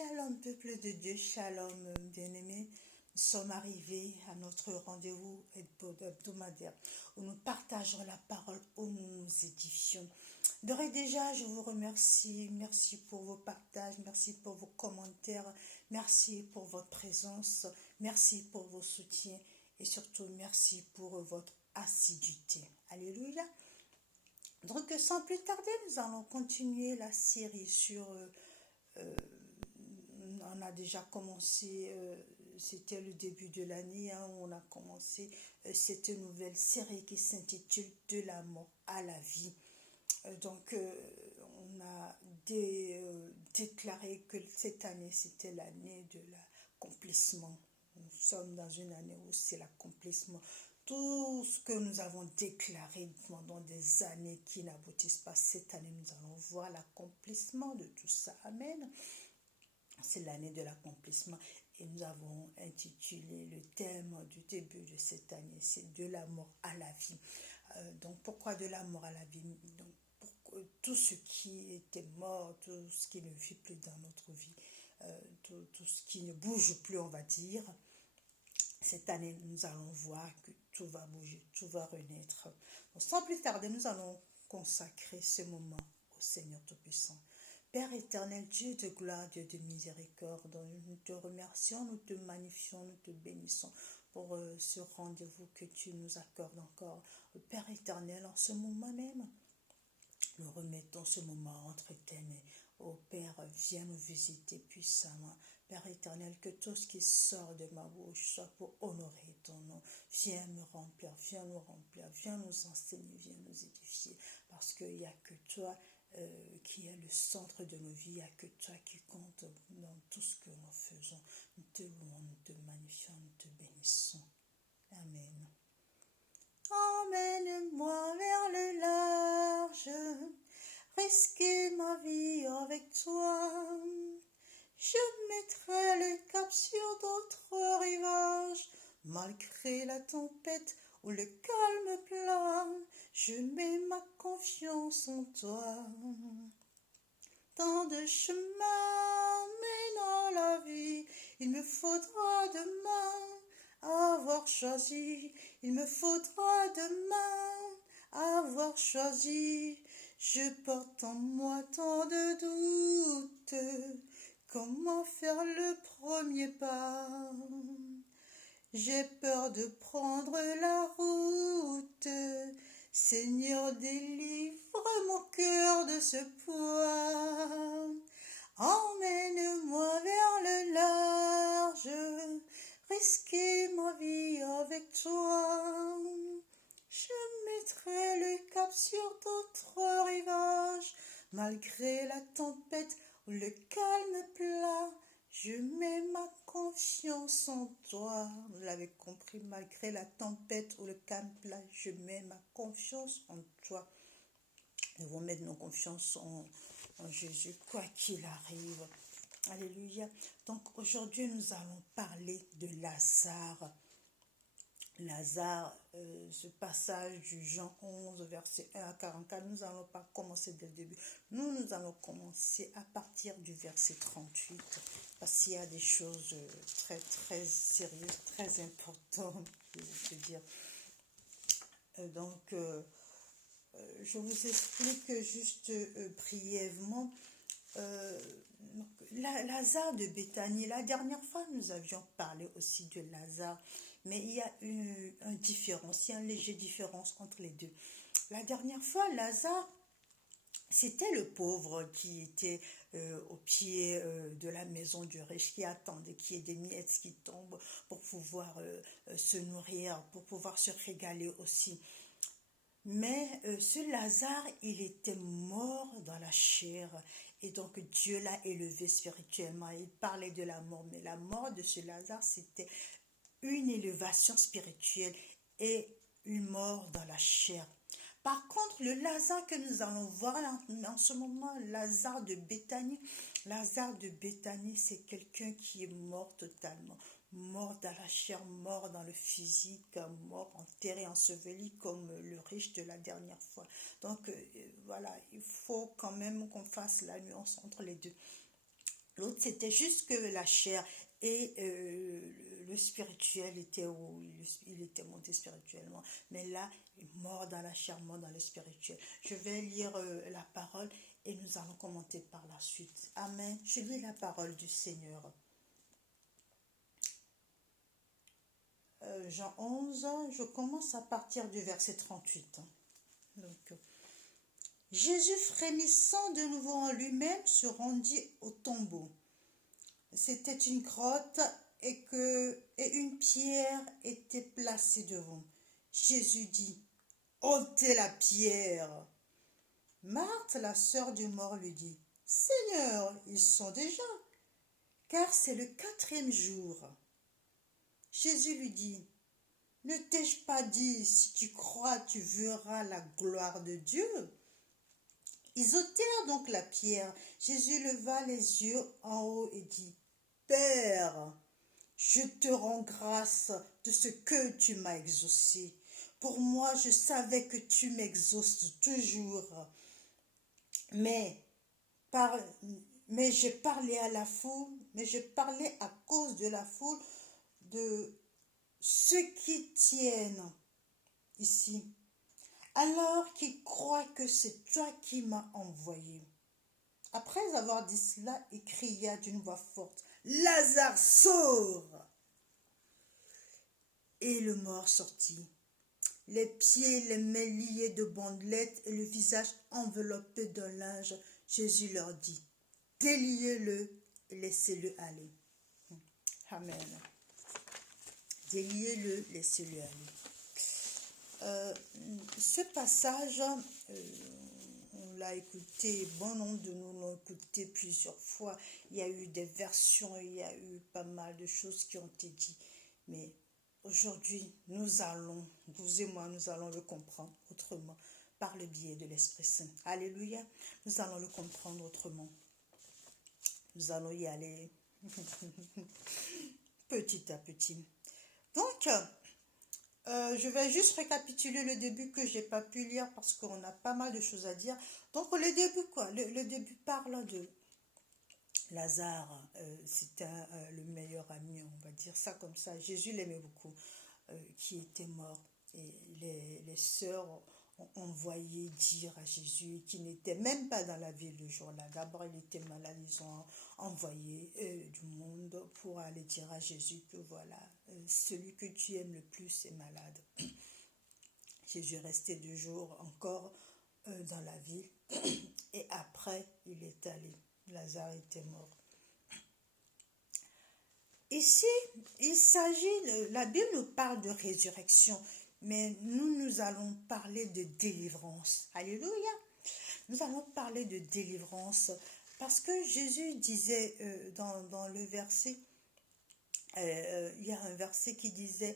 Shalom, peuple de Dieu, shalom, bien-aimés. Nous sommes arrivés à notre rendez-vous hebdomadaire où nous partageons la parole, où nous nous édifions. D'ores et déjà, je vous remercie. Merci pour vos partages, merci pour vos commentaires, merci pour votre présence, merci pour vos soutiens et surtout merci pour votre assiduité. Alléluia. Donc, sans plus tarder, nous allons continuer la série sur... on a déjà commencé, c'était le début de l'année, où on a commencé cette nouvelle série qui s'intitule « De la mort à la vie ». Donc, on a déclaré que cette année, c'était l'année de l'accomplissement. Nous sommes dans une année où c'est l'accomplissement. Tout ce que nous avons déclaré pendant des années qui n'aboutissent pas, cette année, nous allons voir l'accomplissement de tout ça. Amen. C'est l'année de l'accomplissement et nous avons intitulé le thème du début de cette année, c'est de la mort à la vie. Donc pourquoi de la mort à la vie? Donc, tout ce qui était mort, tout ce qui ne vit plus dans notre vie, tout ce qui ne bouge plus, on va dire. Cette année, nous allons voir que tout va bouger, tout va renaître. Donc, sans plus tarder, nous allons consacrer ce moment au Seigneur Tout-Puissant. Père éternel, Dieu de gloire, Dieu de miséricorde, nous te remercions, nous te magnifions, nous te bénissons pour ce rendez-vous que tu nous accordes encore. Père éternel, en ce moment même, nous remettons ce moment entre tes mains. Ô Père, viens nous visiter puissamment. Père éternel, que tout ce qui sort de ma bouche soit pour honorer ton nom. Viens me remplir, viens nous remplir, viens nous enseigner, viens nous édifier. Parce qu'il n'y a que toi qui est le centre de nos vies, il n'y a que toi qui compte dans tout ce que nous faisons. Nous te louons, nous te magnifions, nous te bénissons. Amen. Emmène-moi vers le large, risquer ma vie avec toi. Je mettrai le cap sur d'autres rivages, malgré la tempête ou le calme plat. Je mets ma confiance en toi. Tant de chemins mènent la vie, il me faudra demain avoir choisi. Il me faudra demain avoir choisi. Je porte en moi tant de doutes. Comment faire le premier pas? J'ai peur de prendre la route. Seigneur, délivre mon cœur de ce poids. Emmène-moi vers le large, risquer ma vie avec toi. Je mettrai le cap sur d'autres rivages, malgré la tempête ou le calme plat. Je mets ma confiance en toi. Vous l'avez compris, malgré la tempête ou le calme plat, je mets ma confiance en toi. Nous devons mettre nos confiances en Jésus, quoi qu'il arrive. Alléluia. Donc aujourd'hui, nous allons parler de Lazare. Lazare, ce passage du Jean 11, verset 1 à 44, nous n'allons pas commencer dès le début. Nous allons commencer à partir du verset 38, parce qu'il y a des choses très, très sérieuses, très importantes, je veux dire. Donc, je vous explique juste brièvement. Lazare de Béthanie, la dernière fois nous avions parlé aussi de Lazare, mais il y a une différence, il y a une légère différence entre les deux. La dernière fois, Lazare, c'était le pauvre qui était au pied de la maison du riche, qui attendait qu'il y ait des miettes qui tombent pour pouvoir se nourrir, pour pouvoir se régaler aussi. Mais ce Lazare, il était mort dans la chair et donc Dieu l'a élevé spirituellement. Il parlait de la mort, mais la mort de ce Lazare, c'était une élévation spirituelle et une mort dans la chair. Par contre, le Lazare que nous allons voir en ce moment, Lazare de Béthanie, c'est quelqu'un qui est mort totalement. Mort dans la chair, mort dans le physique, mort enterré, enseveli comme le riche de la dernière fois. Donc voilà, il faut quand même qu'on fasse la nuance entre les deux. L'autre, c'était juste que la chair et le spirituel était où il était monté spirituellement. Mais là, mort dans la chair, mort dans le spirituel. Je vais lire la parole et nous allons commenter par la suite. Amen. Je lis la parole du Seigneur. Jean 11, je commence à partir du verset 38. Donc, Jésus, frémissant de nouveau en lui-même, se rendit au tombeau. C'était une grotte et une pierre était placée devant. Jésus dit, « ôtez la pierre !» Marthe, la sœur du mort, lui dit, « Seigneur, ils sont déjà, car c'est le 4e jour. » Jésus lui dit, « Ne t'ai-je pas dit, si tu crois, tu verras la gloire de Dieu ?» Ils ôtèrent donc la pierre. Jésus leva les yeux en haut et dit, « Père, je te rends grâce de ce que tu m'as exaucé. Pour moi, je savais que tu m'exauces toujours. Mais j'ai parlé à la foule, mais j'ai parlé à cause de la foule de ceux qui tiennent ici. Alors qu'ils croient que c'est toi qui m'as envoyé. » Après avoir dit cela, il cria d'une voix forte, « Lazare, sort !» Et le mort sortit, les pieds et les mains liés de bandelettes et le visage enveloppé d'un linge. Jésus leur dit, « Déliez-le et laissez-le aller. » Amen. Déliez-le, laissez-le aller. Ce passage, on l'a écouté, bon nombre de nous l'ont écouté plusieurs fois. Il y a eu des versions, il y a eu pas mal de choses qui ont été dites. Mais aujourd'hui, nous allons, vous et moi, nous allons le comprendre autrement par le biais de l'Esprit Saint. Alléluia. Nous allons le comprendre autrement. Nous allons y aller petit à petit. Donc, je vais juste récapituler le début que je n'ai pas pu lire parce qu'on a pas mal de choses à dire. Donc, le début, quoi? Le début parle de Lazare. C'était le meilleur ami, on va dire ça comme ça. Jésus l'aimait beaucoup, qui était mort. Et les sœurs ont envoyé dire à Jésus, qui n'était même pas dans la ville le jour-là. D'abord, il était malade. Ils ont envoyé du monde pour aller dire à Jésus que voilà, celui que tu aimes le plus est malade. Jésus est resté 2 jours encore dans la ville. Et après, il est allé. Lazare était mort. Ici, il s'agit, la Bible nous parle de résurrection, mais nous allons parler de délivrance. Alléluia. Nous allons parler de délivrance parce que Jésus disait dans le verset, il y a un verset qui disait,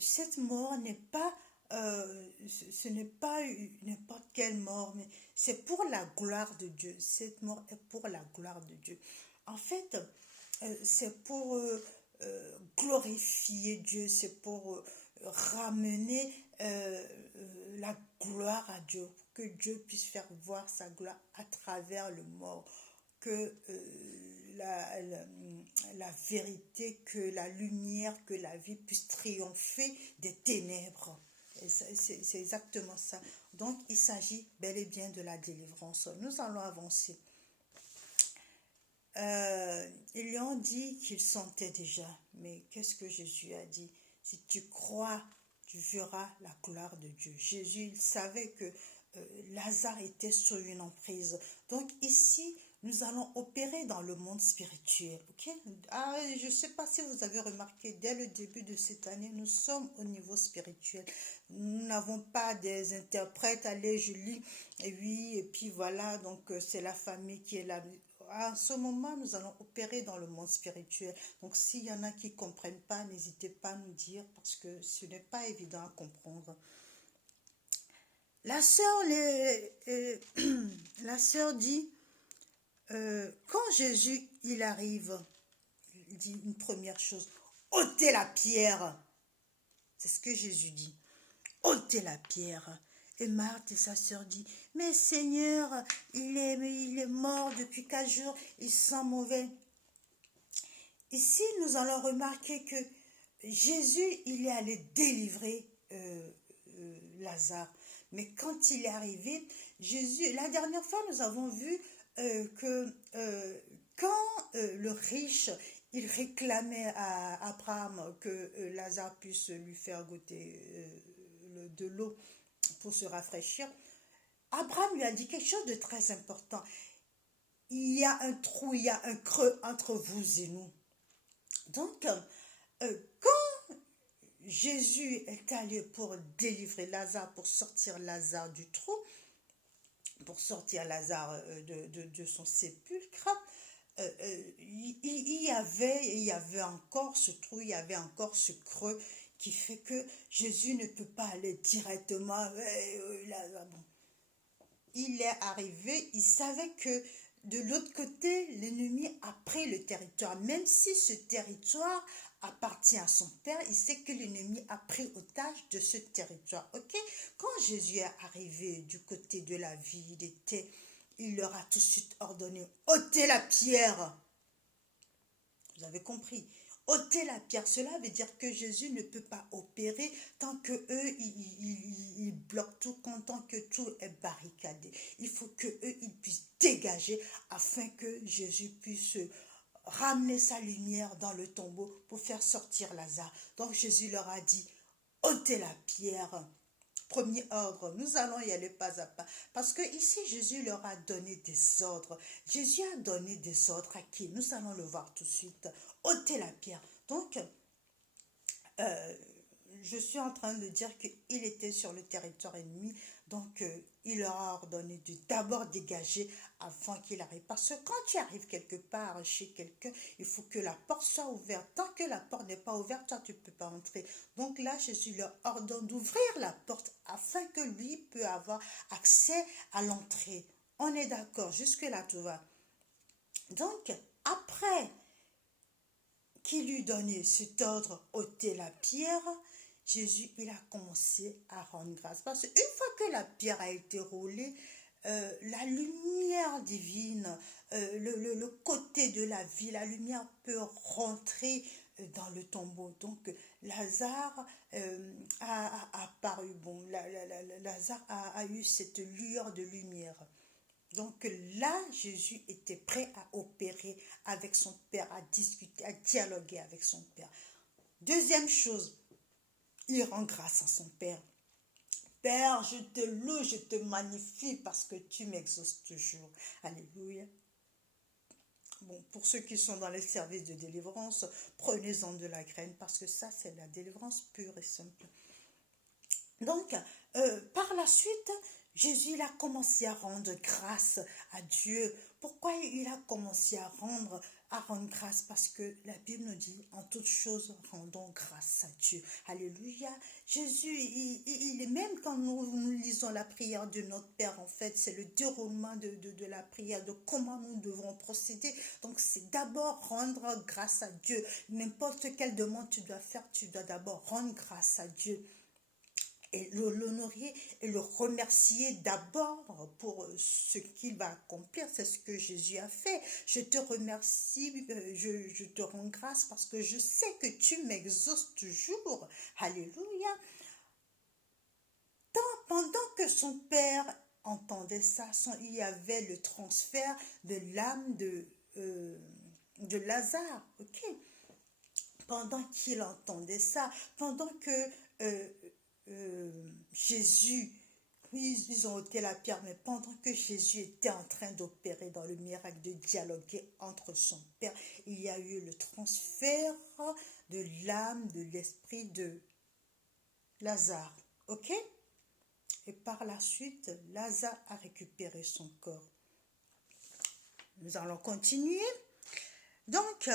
cette mort n'est pas, ce n'est pas n'importe quelle mort, mais c'est pour la gloire de Dieu. Cette mort est pour la gloire de Dieu. En fait, c'est pour glorifier Dieu, c'est pour ramener la gloire à Dieu, que Dieu puisse faire voir sa gloire à travers le mort, que la vérité, que la lumière, que la vie puisse triompher des ténèbres. C'est exactement ça. Donc, il s'agit bel et bien de la délivrance. Nous allons avancer. Ils lui ont dit qu'ils sentaient déjà. Mais qu'est-ce que Jésus a dit? Si tu crois, tu verras la gloire de Dieu. Jésus, il savait que Lazare était sur une emprise. Donc ici, nous allons opérer dans le monde spirituel. Okay? Je ne sais pas si vous avez remarqué, dès le début de cette année, nous sommes au niveau spirituel. Nous n'avons pas des interprètes, allez, je lis, et oui, et puis voilà, donc c'est la famille qui est là. À ce moment, nous allons opérer dans le monde spirituel. Donc, s'il y en a qui ne comprennent pas, n'hésitez pas à nous dire parce que ce n'est pas évident à comprendre. La sœur dit, quand Jésus il arrive, il dit une première chose, ôtez la pierre. C'est ce que Jésus dit. Ôtez la pierre. Et Marthe et sa sœur disent, mais Seigneur, il est mort depuis 4 jours, il sent mauvais. Ici, nous allons remarquer que Jésus, il est allé délivrer Lazare. Mais quand il est arrivé, Jésus, la dernière fois, nous avons vu que quand le riche, il réclamait à Abraham que Lazare puisse lui faire goûter de l'eau pour se rafraîchir, Abraham lui a dit quelque chose de très important. Il y a un trou, il y a un creux entre vous et nous. Donc, quand Jésus est allé pour délivrer Lazare, pour sortir Lazare du trou, pour sortir Lazare de son sépulcre, il y avait encore ce trou, il y avait encore ce creux qui fait que Jésus ne peut pas aller directement Lazare. Bon. Il est arrivé, il savait que de l'autre côté, l'ennemi a pris le territoire. Même si ce territoire appartient à son père, il sait que l'ennemi a pris otage de ce territoire. Ok? Quand Jésus est arrivé du côté de la ville, il leur a tout de suite ordonné, ôtez la pierre. Vous avez compris? Ôter la pierre, cela veut dire que Jésus ne peut pas opérer tant que eux ils bloquent tout, tant que tout est barricadé. Il faut que eux ils puissent dégager afin que Jésus puisse ramener sa lumière dans le tombeau pour faire sortir Lazare. Donc Jésus leur a dit, ôtez la pierre. Premier ordre, nous allons y aller pas à pas. Parce que ici, Jésus leur a donné des ordres. Jésus a donné des ordres à qui? Nous allons le voir tout de suite. Ôtez la pierre. Donc, je suis en train de dire qu'il était sur le territoire ennemi. Donc, il leur a ordonné de d'abord dégager avant qu'il arrive. Parce que quand tu arrives quelque part chez quelqu'un, il faut que la porte soit ouverte. Tant que la porte n'est pas ouverte, toi, tu ne peux pas entrer. Donc là, Jésus leur ordonne d'ouvrir la porte afin que lui puisse avoir accès à l'entrée. On est d'accord, jusque-là, tout va. Donc, après qu'il lui donnait cet ordre, ôter la pierre, Jésus, il a commencé à rendre grâce. Parce qu'une fois que la pierre a été roulée, la lumière divine, le côté de la vie, la lumière peut rentrer dans le tombeau. Donc, Lazare a apparu. Bon, Lazare a eu cette lueur de lumière. Donc là, Jésus était prêt à opérer avec son Père, à discuter, à dialoguer avec son Père. Deuxième chose, il rend grâce à son Père. Père, je te loue, je te magnifie parce que tu m'exauces toujours. Alléluia. Bon, pour ceux qui sont dans les services de délivrance, prenez-en de la graine parce que ça, c'est la délivrance pure et simple. Donc, par la suite, Jésus il a commencé à rendre grâce à Dieu. Pourquoi il a commencé à rendre grâce? Parce que la Bible nous dit, en toutes choses, rendons grâce à Dieu. Alléluia. Jésus, même quand nous lisons la prière de notre Père, en fait, c'est le déroulement de la prière, de comment nous devons procéder. Donc, c'est d'abord rendre grâce à Dieu. N'importe quelle demande tu dois faire, tu dois d'abord rendre grâce à Dieu. Et l'honorer et le remercier d'abord pour ce qu'il va accomplir. C'est ce que Jésus a fait. Je te remercie, je te rends grâce parce que je sais que tu m'exauces toujours. Alléluia. Pendant que son père entendait ça, il y avait le transfert de l'âme de Lazare. Ok. Pendant qu'il entendait ça, pendant que Jésus, ils ont ôté la pierre, mais pendant que Jésus était en train d'opérer dans le miracle, de dialoguer entre son Père, il y a eu le transfert de l'âme, de l'esprit de Lazare. Ok? Et par la suite, Lazare a récupéré son corps. Nous allons continuer. Donc,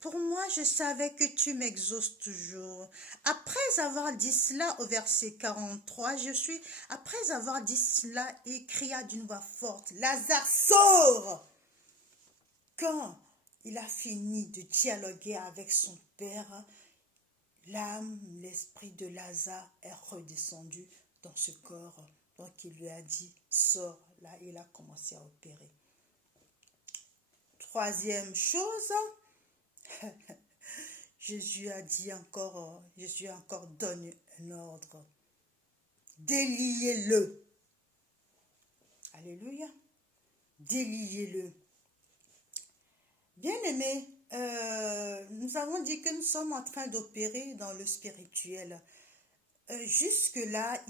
pour moi, je savais que tu m'exauces toujours. Après avoir dit cela au verset 43, après avoir dit cela, il cria d'une voix forte, Lazare, sors! Quand il a fini de dialoguer avec son Père, l'âme, l'esprit de Lazare est redescendu dans ce corps. Donc il lui a dit, sors. Là, il a commencé à opérer. Troisième chose, Jésus a encore donné un ordre. Déliez-le. Alléluia. Déliez-le. Bien-aimés, nous avons dit que nous sommes en train d'opérer dans le spirituel. Jusque-là,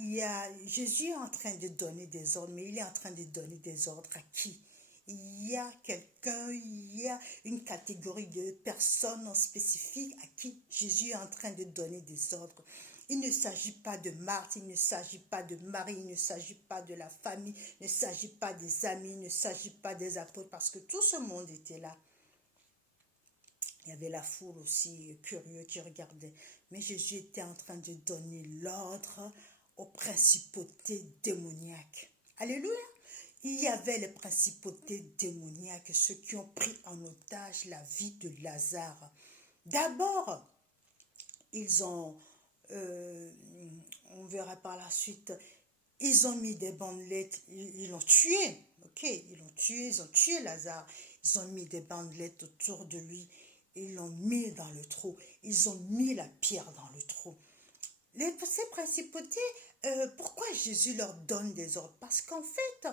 Jésus est en train de donner des ordres, mais il est en train de donner des ordres à qui? Il y a quelqu'un, il y a une catégorie de personnes en spécifique à qui Jésus est en train de donner des ordres. Il ne s'agit pas de Marthe, il ne s'agit pas de Marie, il ne s'agit pas de la famille, il ne s'agit pas des amis, il ne s'agit pas des apôtres, parce que tout ce monde était là. Il y avait la foule aussi curieux qui regardait. Mais Jésus était en train de donner l'ordre aux principautés démoniaques. Alléluia! Il y avait les principautés démoniaques, ceux qui ont pris en otage la vie de Lazare. D'abord, ils ont, on verra par la suite, ils ont mis des bandelettes, ils l'ont tué, ok, ils ont tué Lazare, ils ont mis des bandelettes autour de lui, ils l'ont mis dans le trou, ils ont mis la pierre dans le trou. Ces principautés, pourquoi Jésus leur donne des ordres? Parce qu'en fait,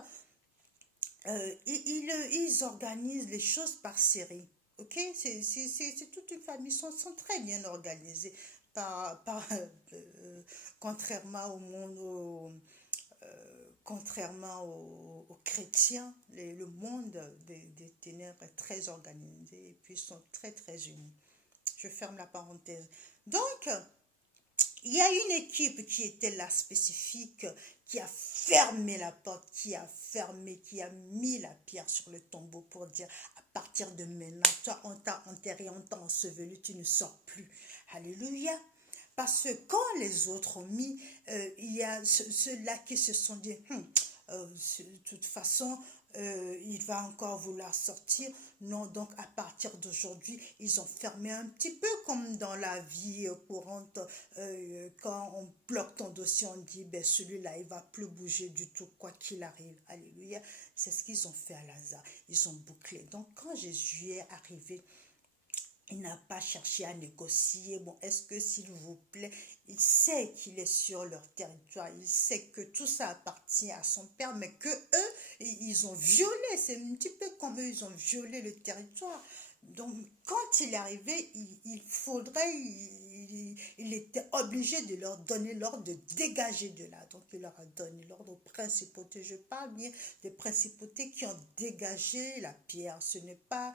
ils organisent les choses par série. Ok, c'est toute une famille, ils sont très bien organisés, contrairement au monde, contrairement aux chrétiens, le monde des ténèbres est très organisé et puis ils sont très très unis. Je ferme la parenthèse. Donc, il y a une équipe qui était là spécifique, qui a fermé la porte, qui a mis la pierre sur le tombeau pour dire à partir de maintenant, toi on t'a enterré, on t'a enseveli, tu ne sors plus. Alléluia. Parce que quand les autres ont mis, il y a ceux-là qui se sont dit, de toute façon, il va encore vouloir sortir. Non, donc à partir d'aujourd'hui, ils ont fermé un petit peu comme dans la vie courante. Quand on bloque ton dossier, on dit, ben, celui-là, il ne va plus bouger du tout, quoi qu'il arrive. Alléluia. C'est ce qu'ils ont fait à Lazare. Ils ont bouclé. Donc quand Jésus est arrivé, il n'a pas cherché à négocier. Bon, est-ce que s'il vous plaît, il sait qu'il est sur leur territoire, il sait que tout ça appartient à son père, mais que eux, ils ont violé, c'est un petit peu comme eux, ils ont violé le territoire. Donc, quand il est arrivé, il était obligé de leur donner l'ordre de dégager de là. Donc, il leur a donné l'ordre aux principautés. Je parle bien des principautés qui ont dégagé la pierre. Ce n'est pas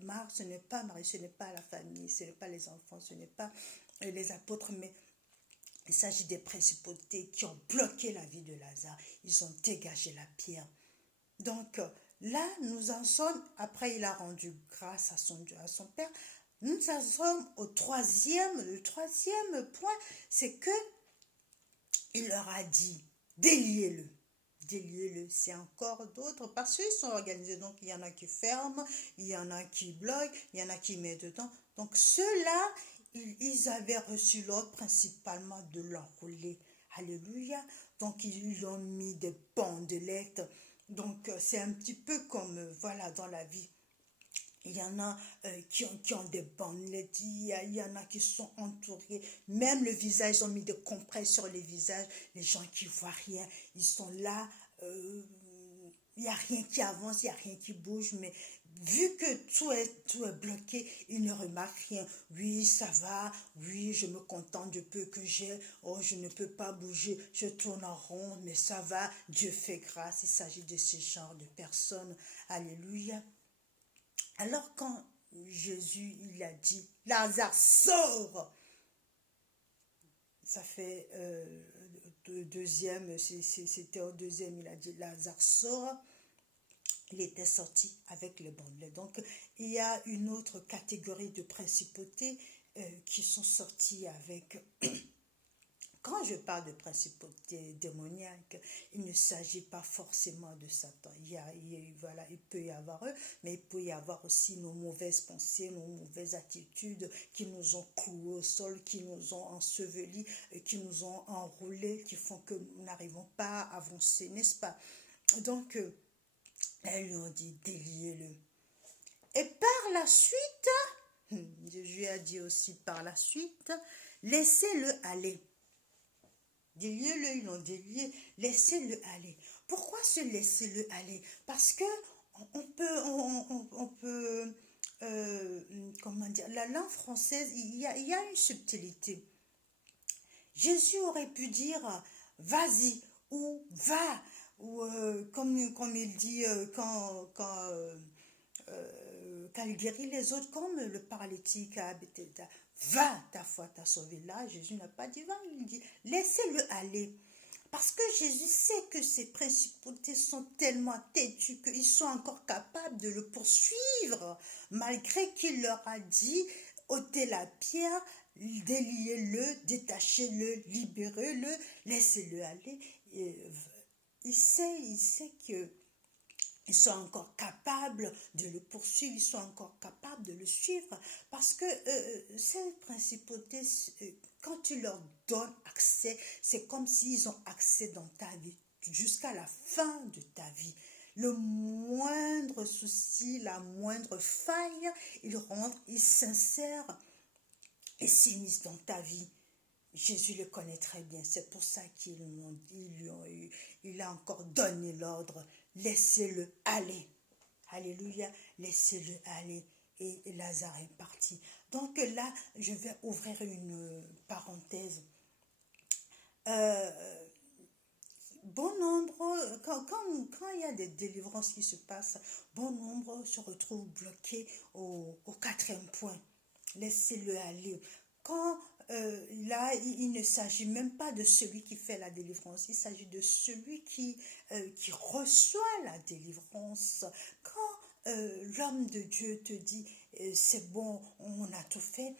Marc, ce n'est pas Marie, ce n'est pas la famille, ce n'est pas les enfants, ce n'est pas les apôtres, mais il s'agit des principautés qui ont bloqué la vie de Lazare. Ils ont dégagé la pierre. Donc, là, nous en sommes, après il a rendu grâce à son père, nous en sommes au le troisième point, c'est que il leur a dit, déliez-le. Déliez-le, c'est encore d'autres, parce qu'ils sont organisés, donc il y en a qui ferment, il y en a qui bloquent, il y en a qui mettent dedans. Donc ceux-là, ils avaient reçu l'ordre principalement de l'enrouler. Alléluia. Donc ils ont mis des bandelettes. Donc c'est un petit peu comme, voilà, dans la vie. Il y en a qui ont des bandelettes, il y en a qui sont entourés. Même le visage, ils ont mis des compresses sur les visages. Les gens qui ne voient rien, ils sont là. Il n'y a rien qui avance, il n'y a rien qui bouge. Mais vu que tout est bloqué, ils ne remarquent rien. Oui, ça va. Oui, je me contente du peu que j'ai. Oh, je ne peux pas bouger. Je tourne en rond, mais ça va. Dieu fait grâce. Il s'agit de ce genre de personnes. Alléluia. Alors quand Jésus, il a dit, Lazare, sort! Ça fait c'était au deuxième, il a dit, Lazare, sort! Il était sorti avec les bandelettes. Donc, il y a une autre catégorie de principautés qui sont sorties avec quand je parle de principauté démoniaque, il ne s'agit pas forcément de Satan. Voilà, il peut y avoir eux, mais il peut y avoir aussi nos mauvaises pensées, nos mauvaises attitudes qui nous ont cloués au sol, qui nous ont ensevelis, qui nous ont enroulés, qui font que nous n'arrivons pas à avancer, n'est-ce pas? Donc, elles lui ont dit, déliez-le. Et par la suite, Jésus a dit aussi par la suite, laissez-le aller. Déliez-le, ils l'ont délié, laissez-le aller. Pourquoi se laisser-le aller? Parce que on peut comment dire, la langue française, il y a une subtilité. Jésus aurait pu dire, vas-y, ou va, ou comme il dit quand il guérit les autres, comme le paralytique à Bethesda, va, ta foi t'a sauvé. Là, Jésus n'a pas dit va, il dit laissez-le aller. Parce que Jésus sait que ces principautés sont tellement têtues qu'ils sont encore capables de le poursuivre, malgré qu'il leur a dit ôtez la pierre, déliez-le, détachez-le, libérez-le, laissez-le aller. Il sait que ils sont encore capables de le poursuivre, ils sont encore capables de le suivre, parce que ces principautés, quand tu leur donnes accès, c'est comme s'ils ont accès dans ta vie, jusqu'à la fin de ta vie. Le moindre souci, la moindre faille, ils rentrent, ils s'insèrent et s'immiscent dans ta vie. Jésus le connaît très bien, c'est pour ça qu'il a encore donné l'ordre, laissez-le aller. Alléluia, laissez-le aller. Et Lazare est parti. Donc là, je vais ouvrir une parenthèse. Bon nombre, quand il y a des délivrances qui se passent, bon nombre se retrouvent bloqués au quatrième point. Laissez-le aller. Quand là, il ne s'agit même pas de celui qui fait la délivrance, il s'agit de celui qui reçoit la délivrance. Quand l'homme de Dieu te dit c'est bon, on a tout fait,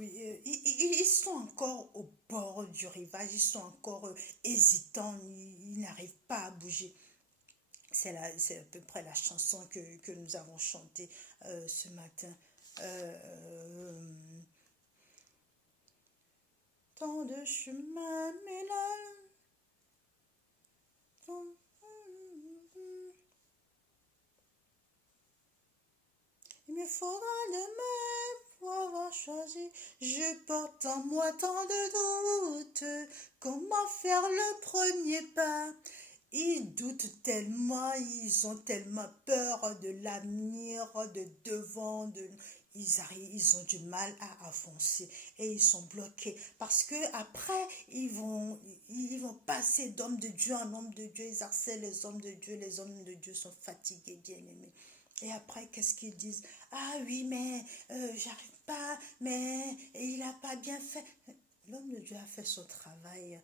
ils sont encore au bord du rivage, ils sont encore hésitants, ils n'arrivent pas à bouger. C'est à peu près la chanson que nous avons chantée ce matin. Tant de chemin, mais là, il me faudra demain pour avoir choisi. Je porte en moi tant de doutes. Comment faire le premier pas? Ils doutent tellement, ils ont tellement peur de l'avenir, de devant, ils ont du mal à avancer et ils sont bloqués parce que après ils vont passer d'homme de Dieu en homme de Dieu, ils harcèlent les hommes de Dieu sont fatigués, bien aimés. Et après, qu'est-ce qu'ils disent? Ah oui, mais j'arrive pas, mais il n'a pas bien fait. L'homme de Dieu a fait son travail.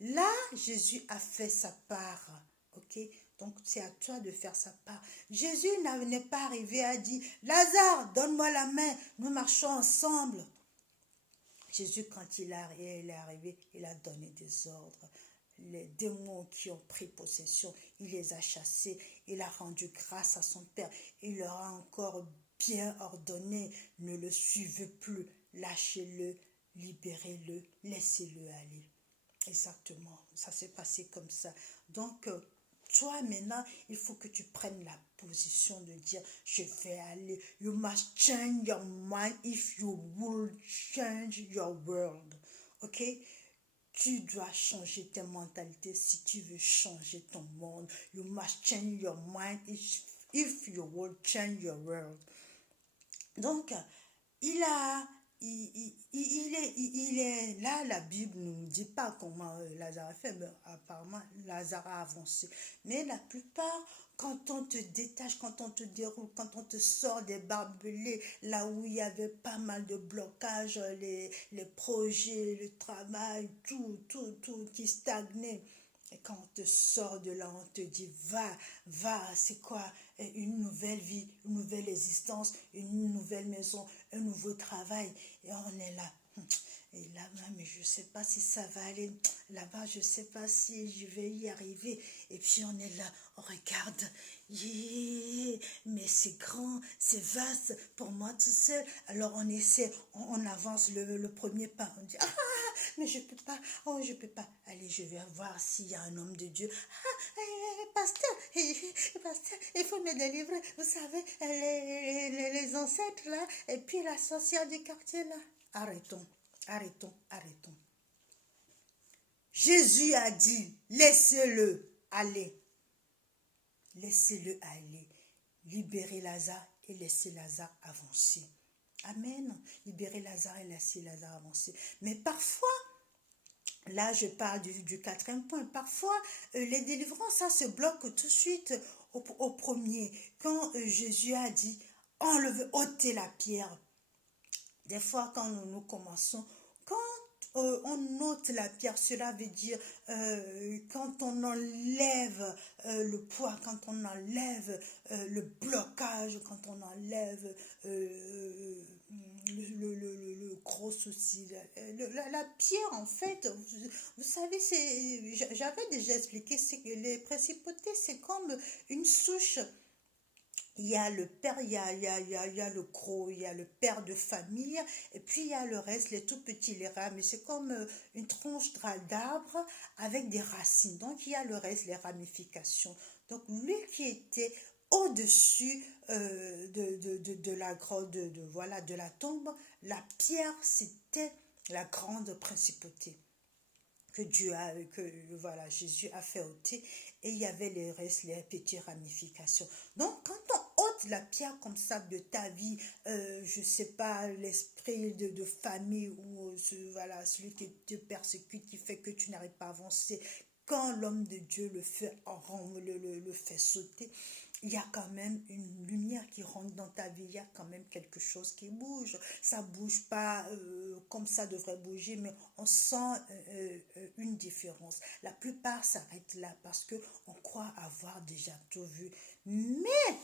Là, Jésus a fait sa part, ok? Donc, c'est à toi de faire sa part. Jésus n'est pas arrivé à dire, Lazare, donne-moi la main, nous marchons ensemble. Jésus, quand il est arrivé, il a donné des ordres. Les démons qui ont pris possession, il les a chassés, il a rendu grâce à son Père. Il leur a encore bien ordonné, ne le suivez plus, lâchez-le, libérez-le, laissez-le aller. Exactement, ça s'est passé comme ça. Donc, toi maintenant, il faut que tu prennes la position de dire, je vais aller. You must change your mind if you will change your world. Ok? Tu dois changer tes mentalités si tu veux changer ton monde. You must change your mind if you will change your world. Donc, il est là, la Bible ne nous dit pas comment Lazare a fait, mais apparemment Lazare a avancé. Mais la plupart, quand on te détache, quand on te déroule, quand on te sort des barbelés, là où il y avait pas mal de blocages, les projets, le travail, tout qui stagnait. Et quand on te sort de là, on te dit, va, c'est quoi? Une nouvelle vie, une nouvelle existence, une nouvelle maison, un nouveau travail. Et on est là. Et là-bas, mais je ne sais pas si ça va aller. Là-bas, je ne sais pas si je vais y arriver. Et puis on est là, on regarde. Yeah, mais c'est grand, c'est vaste pour moi tout seul. Alors on essaie, on avance le premier pas. On dit, ah, mais je ne peux pas, oh, je ne peux pas. Allez, je vais voir s'il y a un homme de Dieu. Ah, pasteur, pasteur, il faut me délivrer. Vous savez, les ancêtres là, et puis la sorcière du quartier là. Arrêtons. Arrêtons, arrêtons. Jésus a dit, laissez-le aller. Laissez-le aller. Libérez Lazare et laissez Lazare avancer. Amen. Libérez Lazare et laissez Lazare avancer. Mais parfois, là je parle du quatrième point, parfois les délivrances, ça se bloque tout de suite au premier. Quand Jésus a dit, enlevez, ôtez la pierre. Des fois, quand nous commençons, quand on ôte la pierre, cela veut dire quand on enlève le poids, quand on enlève le blocage, quand on enlève le gros souci. La pierre, en fait, vous savez, j'avais déjà expliqué, les principautés, c'est comme une souche. Il y a le père, il y a le gros, il y a le père de famille, et puis il y a le reste, les tout petits, les rames. C'est comme une tronche d'arbre avec des racines. Donc il y a le reste, les ramifications. Donc lui qui était au-dessus de la grotte, voilà, de la tombe, la pierre, c'était la grande principauté que voilà, Jésus a fait ôter, et il y avait les restes, les petites ramifications. Donc, quand on ôte la pierre comme ça de ta vie, je ne sais pas, l'esprit de famille ou voilà, celui qui te persécute, qui fait que tu n'arrives pas à avancer, quand l'homme de Dieu le fait sauter, il y a quand même une lumière qui rentre dans ta vie, il y a quand même quelque chose qui bouge. Ça ne bouge pas comme ça devrait bouger, mais on sent une différence. La plupart s'arrêtent là parce qu'on croit avoir déjà tout vu. Mais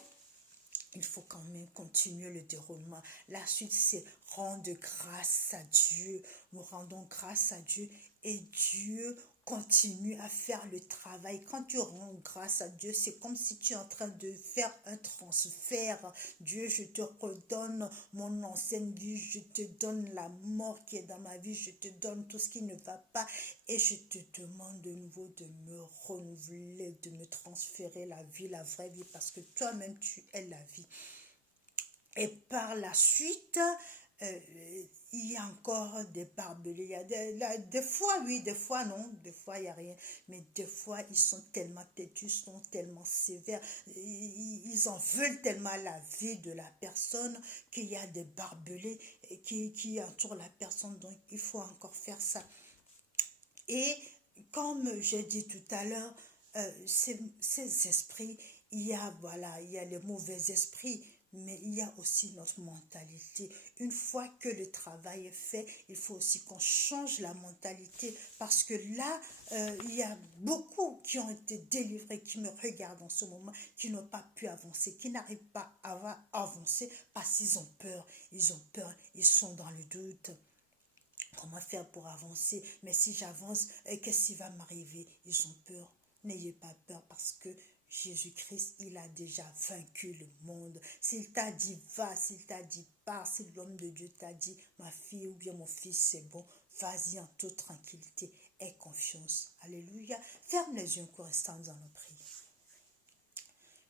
il faut quand même continuer le déroulement. La suite, c'est rendre grâce à Dieu. Nous rendons grâce à Dieu et Dieu continue à faire le travail. Quand tu rends grâce à Dieu, c'est comme si tu es en train de faire un transfert. Dieu, je te redonne mon ancienne vie, je te donne la mort qui est dans ma vie, je te donne tout ce qui ne va pas et je te demande de nouveau de me renouveler, de me transférer la vie, la vraie vie, parce que toi-même, tu es la vie. Et par la suite, il y a encore des barbelés. Il y a des fois, oui, des fois, non. Des fois, il n'y a rien. Mais des fois, ils sont tellement têtus, ils sont tellement sévères. Ils en veulent tellement à la vie de la personne qu'il y a des barbelés qui entourent la personne. Donc, il faut encore faire ça. Et comme j'ai dit tout à l'heure, ces esprits, voilà, il y a les mauvais esprits, mais il y a aussi notre mentalité. Une fois que le travail est fait, il faut aussi qu'on change la mentalité, parce que là, il y a beaucoup qui ont été délivrés, qui me regardent en ce moment, qui n'ont pas pu avancer, qui n'arrivent pas à avancer parce qu'ils ont peur, ils sont dans le doute. Comment faire pour avancer? Mais si j'avance, qu'est-ce qui va m'arriver? Ils ont peur. N'ayez pas peur, parce que Jésus-Christ, il a déjà vaincu le monde. S'il t'a dit va, s'il t'a dit pars, si l'homme de Dieu t'a dit ma fille ou bien mon fils, c'est bon, vas-y en toute tranquillité, aie confiance. Alléluia. Ferme les yeux pour rester dans nos prières.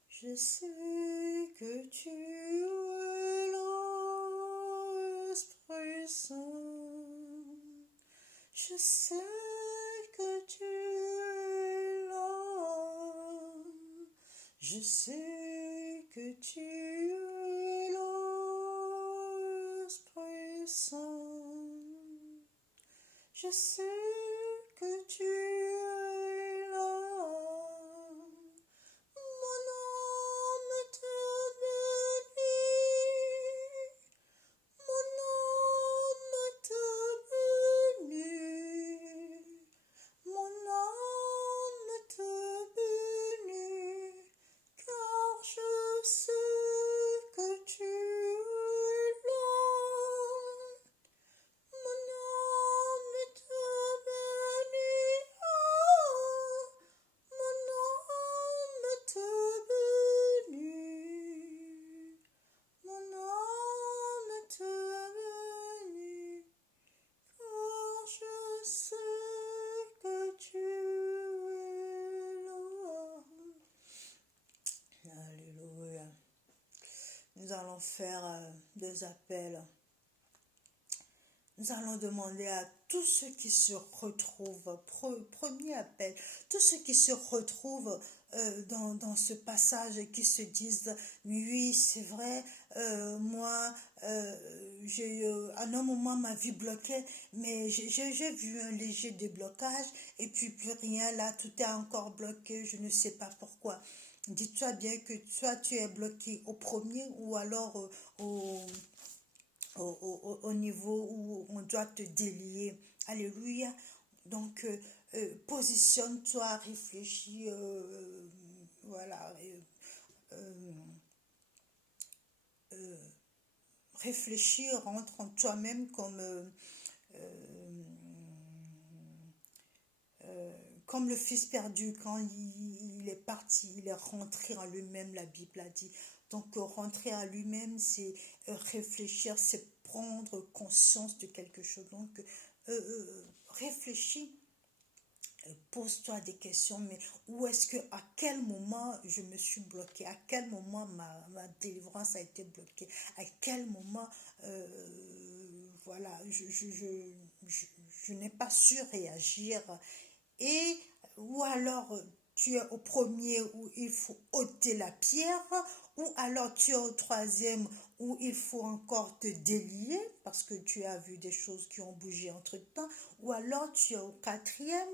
Je sais que tu es l'Esprit Saint. Je sais que tu es là. Je sais que tu es l'Esprit Saint. Je sais que tu es là. Mon âme te bénit. Mon âme te bénit. Mon âme te bénit. Car je sais que tu es là. Mon faire des appels. Nous allons demander à tous ceux qui se retrouvent, premier appel, tous ceux qui se retrouvent dans ce passage et qui se disent, oui, c'est vrai, moi, à un moment, ma vie bloquait, mais j'ai vu un léger déblocage, et puis plus rien, là, tout est encore bloqué, je ne sais pas pourquoi. Dis-toi bien que soit tu es bloqué au premier, ou alors au niveau où on doit te délier. Alléluia. Donc, positionne-toi, réfléchis, voilà. Réfléchis, rentre en toi-même comme le fils perdu, quand il est parti, il est rentré en lui-même, la Bible a dit. Donc, rentrer à lui-même, c'est réfléchir, c'est prendre conscience de quelque chose. Donc, réfléchis, pose-toi des questions, mais où est-ce que, à quel moment je me suis bloquée, à quel moment ma délivrance a été bloquée, à quel moment, voilà, je n'ai pas su réagir. Et, ou alors, tu es au premier où il faut ôter la pierre, ou alors tu es au troisième où il faut encore te délier, parce que tu as vu des choses qui ont bougé entre-temps, ou alors tu es au quatrième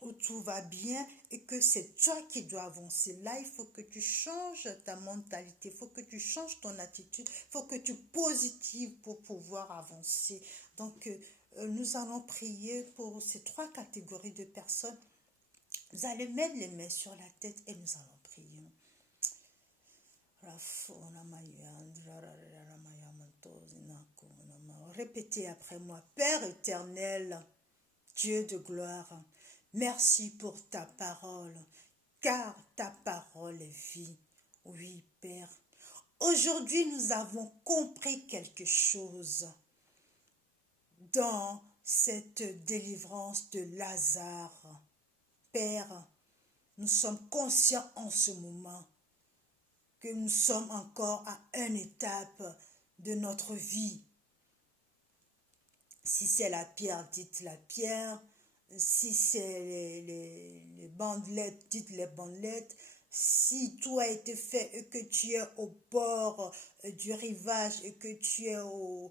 où tout va bien et que c'est toi qui dois avancer. Là, il faut que tu changes ta mentalité, il faut que tu changes ton attitude, il faut que tu positives pour pouvoir avancer. Donc, nous allons prier pour ces 3 catégories de personnes. Vous allez mettre les mains sur la tête et nous allons prier. Répétez après moi. Père éternel, Dieu de gloire, merci pour ta parole, car ta parole est vie. Oui, Père. Aujourd'hui, nous avons compris quelque chose dans cette délivrance de Lazare. Père, nous sommes conscients en ce moment que nous sommes encore à une étape de notre vie. Si c'est la pierre, dites la pierre. Si c'est les bandelettes, dites les bandelettes. Si tout a été fait et que tu es au bord du rivage et que tu es au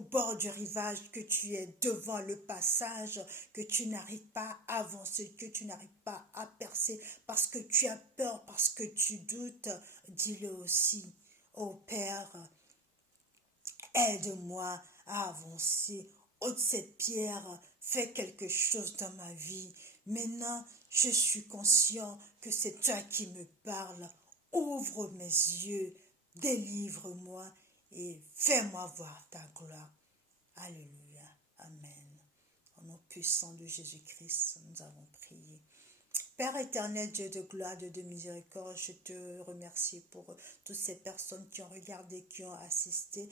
bord du rivage, que tu es devant le passage, que tu n'arrives pas à avancer, que tu n'arrives pas à percer, parce que tu as peur, parce que tu doutes, dis-le aussi. Oh Père, aide-moi à avancer. Ôte cette pierre, fais quelque chose dans ma vie. Maintenant, je suis conscient que c'est toi qui me parles. Ouvre mes yeux, délivre-moi et fais-moi voir ta gloire. Alléluia. Amen. Au nom puissant de Jésus-Christ, nous avons prié. Père éternel, Dieu de gloire, Dieu de miséricorde, je te remercie pour toutes ces personnes qui ont regardé, qui ont assisté,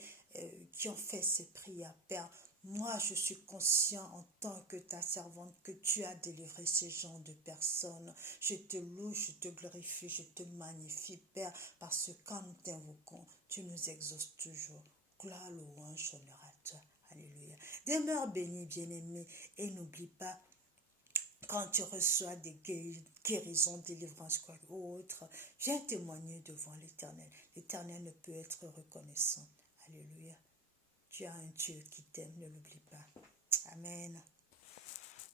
qui ont fait ces prières. Père, moi je suis conscient en tant que ta servante que tu as délivré ces gens de personnes. Je te loue, je te glorifie, je te magnifie, Père, parce que quand nous t'invoquons, tu nous exauces toujours. Gloire, louange, honneur à toi. Alléluia. Demeure béni, bien-aimé, et n'oublie pas, quand tu reçois des guérisons, délivrances, quoi autre, viens témoigner devant l'Éternel. L'Éternel ne peut être reconnaissant. Alléluia. Tu as un Dieu qui t'aime, ne l'oublie pas.